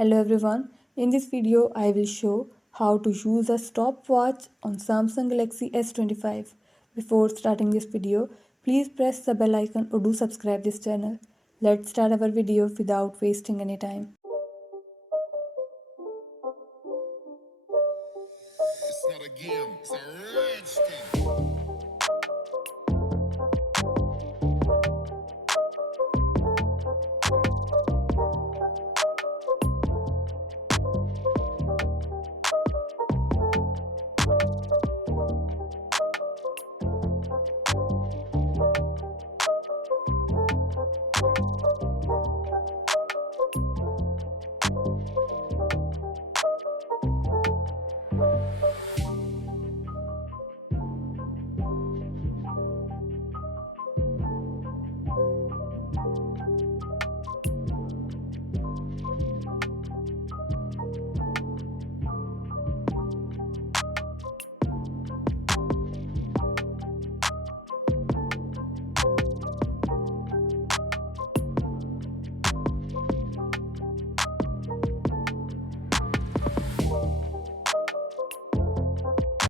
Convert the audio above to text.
Hello everyone, in this video I will show how to use a stopwatch on Samsung Galaxy S25. Before starting this video, please press the bell icon or do subscribe this channel. Let's start our video without wasting any time. It's not a game, it's a rich thing.